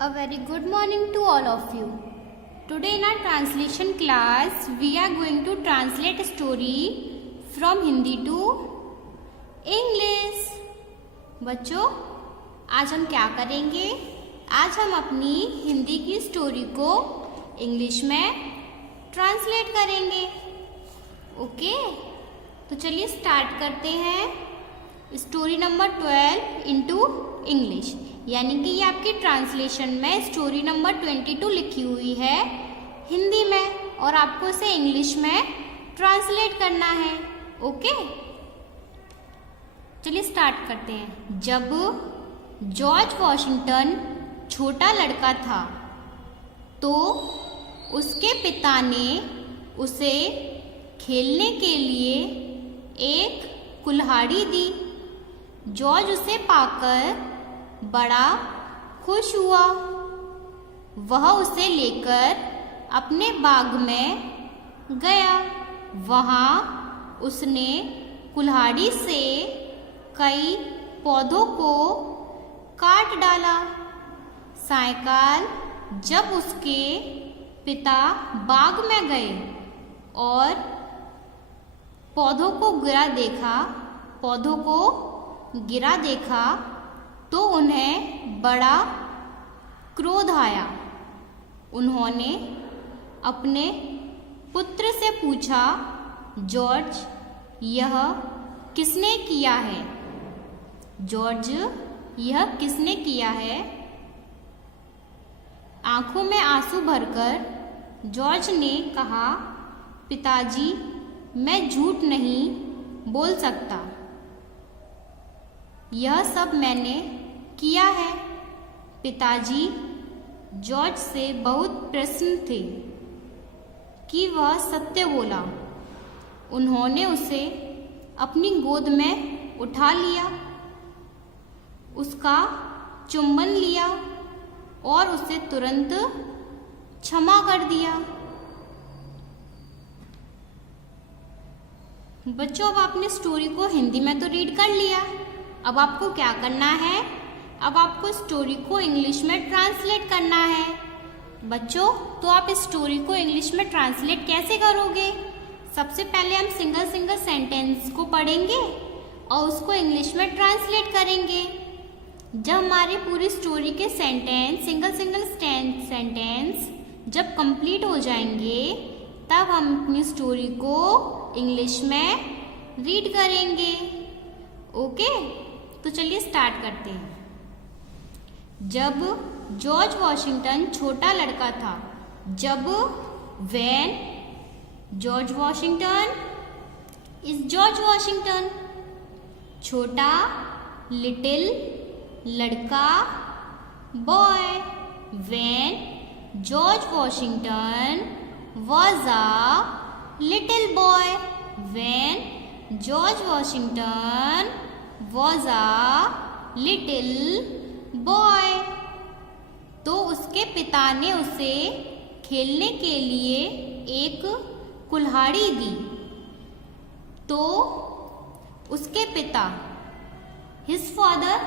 A very good morning to all of you. Today in our translation class, we are going to translate a story from Hindi to English. बच्चों, आज हम क्या करेंगे? आज हम अपनी हिंदी की स्टोरी को इंग्लिश में ट्रांसलेट करेंगे. ओके? तो चलिए स्टार्ट करते हैं. स्टोरी नंबर 12 इनटू इंग्लिश, यानी कि ये आपकी ट्रांसलेशन में स्टोरी नंबर 22 लिखी हुई है हिंदी में और आपको इसे इंग्लिश में ट्रांसलेट करना है. ओके, चलिए स्टार्ट करते हैं. जब जॉर्ज वॉशिंगटन छोटा लड़का था तो उसके पिता ने उसे खेलने के लिए एक कुल्हाड़ी दी. जॉर्ज उसे पाकर बड़ा खुश हुआ. वह उसे लेकर अपने बाग में गया. वहाँ उसने कुल्हाड़ी से कई पौधों को काट डाला. सायंकाल जब उसके पिता बाग में गए और पौधों को गिरा देखा तो उन्हें बड़ा क्रोध आया. उन्होंने अपने पुत्र से पूछा, जॉर्ज, यह किसने किया है? जॉर्ज, यह किसने किया है? आंखों में आंसू भरकर जॉर्ज ने कहा, पिताजी, मैं झूठ नहीं बोल सकता. यह सब मैंने किया है. पिताजी जॉर्ज से बहुत प्रसन्न थे कि वह सत्य बोला. उन्होंने उसे अपनी गोद में उठा लिया, उसका चुंबन लिया और उसे तुरंत क्षमा कर दिया. बच्चों, अब आपने स्टोरी को हिंदी में तो रीड कर लिया. अब आपको क्या करना है? अब आपको स्टोरी को इंग्लिश में ट्रांसलेट करना है. बच्चों, तो आप इस स्टोरी को इंग्लिश में ट्रांसलेट कैसे करोगे? सबसे पहले हम सिंगल सेंटेंस को पढ़ेंगे और उसको इंग्लिश में ट्रांसलेट करेंगे. जब हमारी पूरी स्टोरी के सिंगल सेंटेंस जब कंप्लीट हो जाएंगे तब हम अपनी स्टोरी को इंग्लिश में रीड करेंगे. ओके, तो चलिए स्टार्ट करते हैं. जब जॉर्ज वॉशिंगटन छोटा लड़का था. When George Washington is George Washington. छोटा, लिटिल, लड़का, boy. When George Washington was a little boy. When George Washington was a little boy. तो उसके पिता ने उसे खेलने के लिए एक कुल्हाड़ी दी. तो उसके पिता his father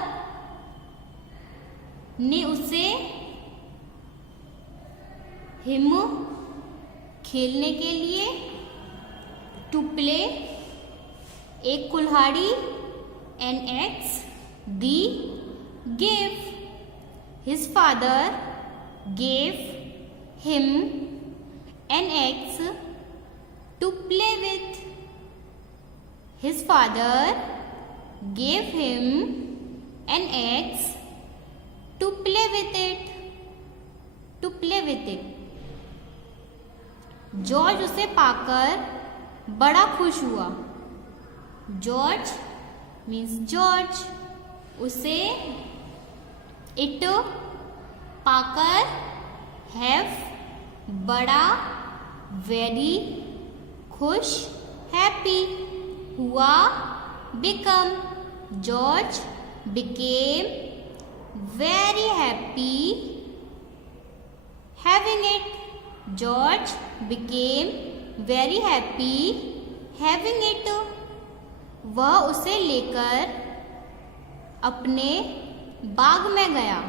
ने उसे him खेलने के लिए to play एक कुल्हाड़ी an axe the gave. His father gave him an axe to play with. His father gave him an axe to play with it. George उसे पाकर बड़ा खुश हुआ. George means George. उसे इट पाकर हैव बड़ा, वेरी खुश, हैप्पी हुआ, become George became very happy having it. George became very happy having it. वह उसे लेकर अपने बाग में गया.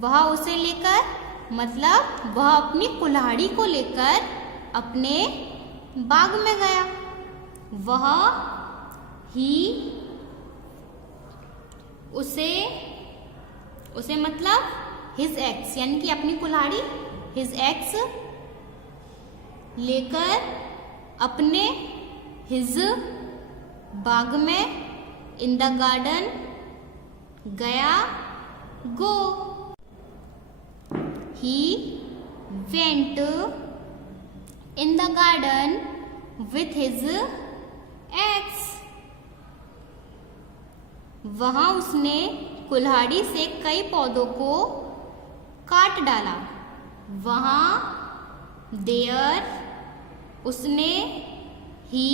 वह उसे लेकर मतलब वह अपनी कुल्हाड़ी को लेकर अपने बाग में गया। वह ही उसे मतलब हिज एक्स यानी कि अपनी कुल्हाड़ी हिज एक्स लेकर अपने हिज बाग में इन द गार्डन गया। Go he went in the garden with his axe. वहां उसने कुल्हाड़ी से कई पौधों को काट डाला। वहां देयर उसने ही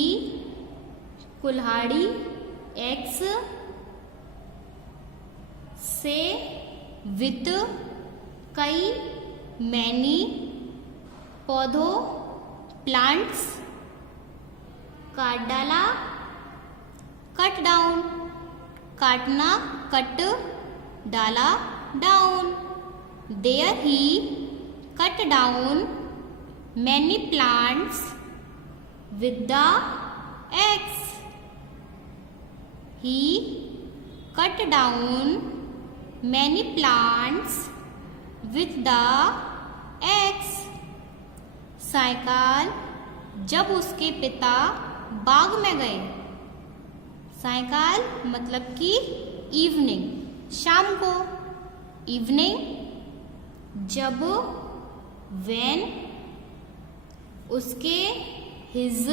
कुल्हाड़ी एक्स से विथ कई मैनी पौधों प्लांट्स काट डाला। कट डाउन काटना कट डाला down. There he cut down many plants with the axe. He cut down many plants with the axe. सायकाल जब उसके पिता बाग में गए। सायकाल मतलब कि इवनिंग शाम को। इवनिंग जब व्हेन उसके हिज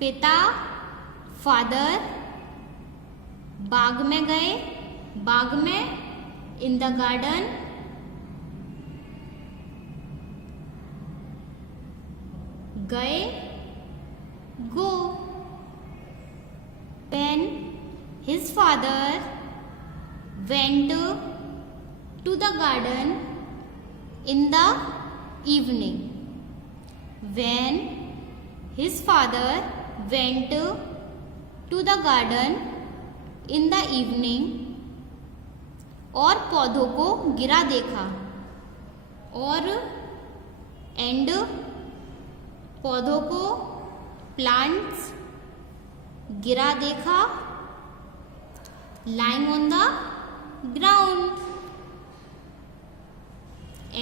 पिता फादर बाग में गए। बाग में इन द गार्डन गए। गो when his father went to the garden in the evening. When his father went to the garden in the evening और पौधों को गिरा देखा। और एंड पौधों को प्लांट्स गिरा देखा। lying on the ground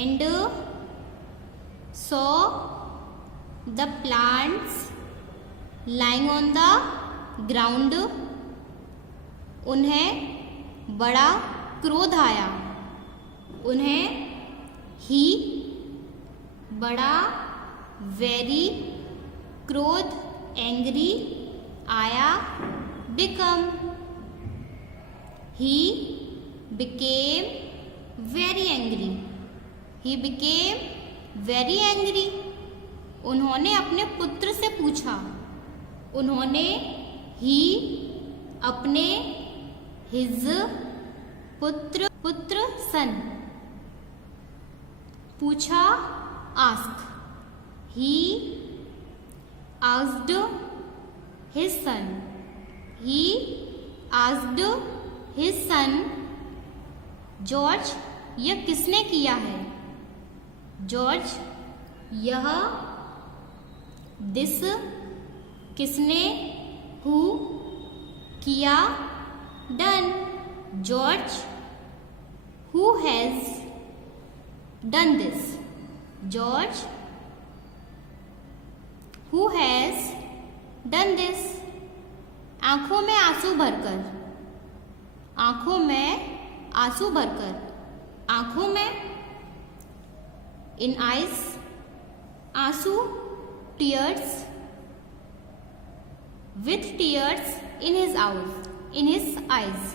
and saw the plants lying on the ground. उन्हें बड़ा क्रोध आया। उन्हें ही बड़ा वेरी क्रोध एंग्री आया। Become he became very angry. He became very angry. उन्होंने अपने पुत्र से पूछा। उन्होंने ही अपने his पुत्र सन पूछा। ask he asked his son. He asked his son. George यह किसने किया है? जॉर्ज यह दिस किसने हु किया done George who has done this George who has done this. आंखों में आंसू भरकर आंखों में आंसू भरकर आंखों में इन आइज आंसू tears with tears in his eyes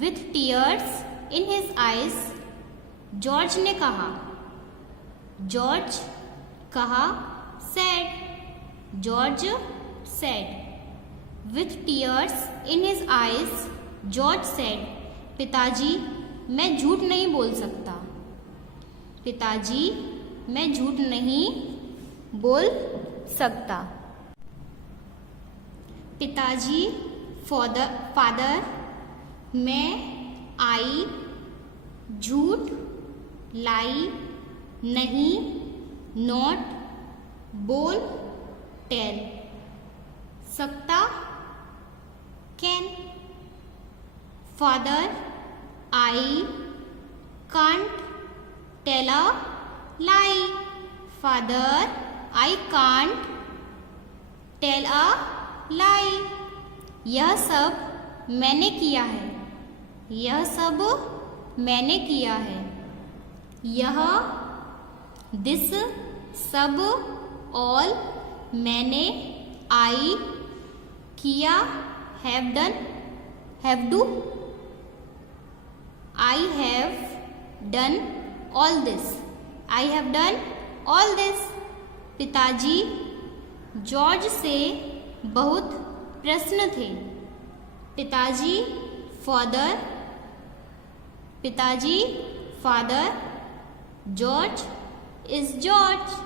with tears in his eyes. George ने कहा जॉर्ज कहा sad George sad with tears in his eyes. George sad पिताजी मैं झूठ नहीं बोल सकता। पिताजी मैं झूठ नहीं बोल सकता। पिताजी फादर मैं आई झूठ, लाई, नहीं, नॉट, बोल, टेल, सकता, can. Father, I can't tell a lie. Father, I can't tell a lie. यह सब मैंने किया है। यह सब मैंने किया है। यह, दिस, सब, ऑल, मैंने, आई, किया, have done, have do. I have done all this. I have done all this. पिताजी जॉर्ज से बहुत प्रसन्न थे। पिताजी, फादर, पिताजी, फादर, जॉर्ज इज जॉर्ज।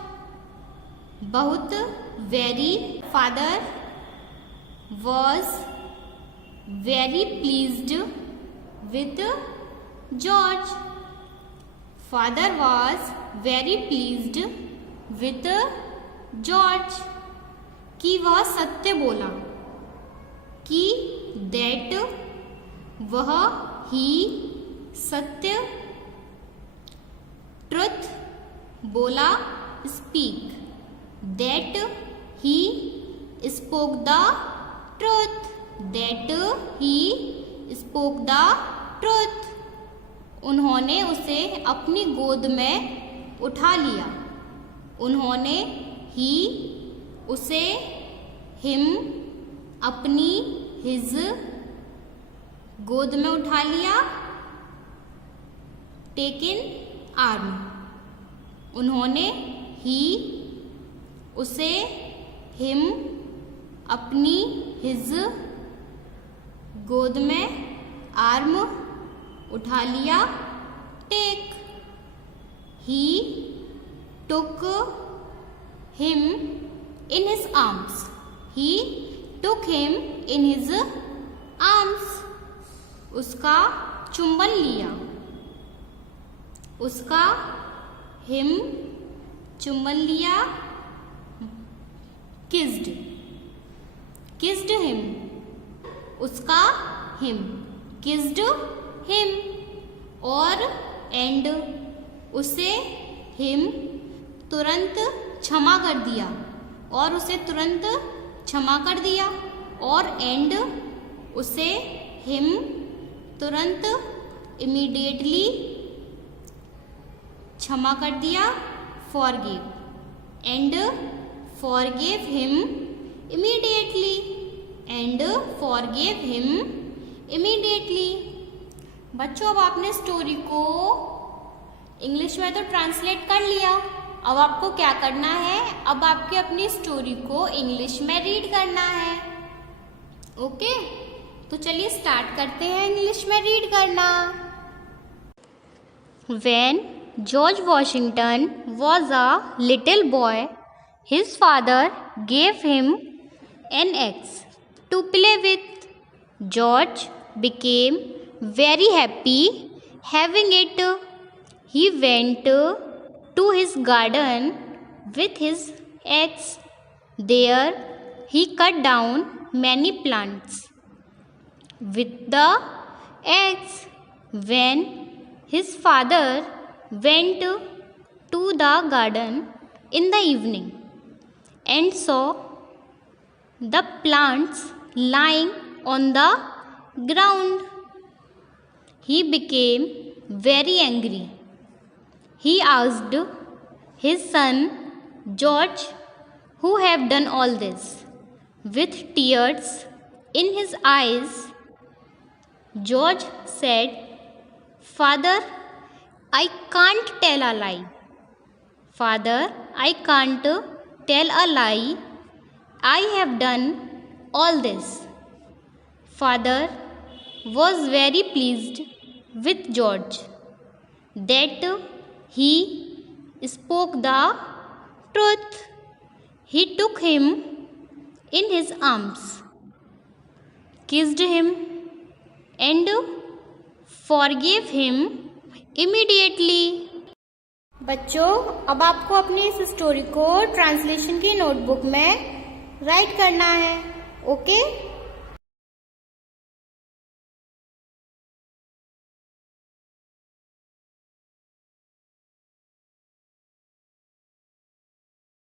बहुत, very, father was very pleased with George. Father was very pleased with George. कि वह सत्य बोला। कि that वह, ही, सत्य, truth बोला, speak, that he spoke the truth, that he spoke the truth। उन्होंने उसे अपनी गोद में उठा लिया। उन्होंने, ही, उसे, हिम, अपनी, हिज, गोद में उठा लिया, टेकन आर्म। उन्होंने, ही, उसे, हिम, अपनी, हिज, गोद में, आर्म, उठा लिया, take. He took him in his arms. He took him in his arms. उसका चुंबन लिया। उसका, हिम, चुंबन लिया, किस्ड, किस्ड हिम। उसका, हिम, किस्ड हिम। और एंड, उसे, हिम, तुरंत क्षमा कर दिया। और उसे तुरंत क्षमा कर दिया। और एंड, उसे, हिम, तुरंत, इमीडिएटली क्षमा कर दिया, forgive. And forgive him immediately. And forgive him immediately. बच्चों, अब आपने स्टोरी को इंग्लिश में तो ट्रांसलेट कर लिया। अब आपको क्या करना है? अब आपकी अपनी स्टोरी को इंग्लिश में रीड करना है। ओके, तो चलिए स्टार्ट करते हैं इंग्लिश में रीड करना। When George Washington was a little boy, his father gave him an axe to play with. George became very happy having it. He went to his garden with his axe. There he cut down many plants with the axe. When his father went to the garden in the evening and saw the plants lying on the ground, he became very angry. He asked his son George, who have done all this. With tears in his eyes, George said, Father, I can't tell a lie. Father, I can't tell a lie. I have done all this. Father was very pleased with George that he spoke the truth. He took him in his arms, kissed him, and forgave him immediately. बच्चों, अब आपको अपनी इस story को translation की notebook में right करना है. ओके?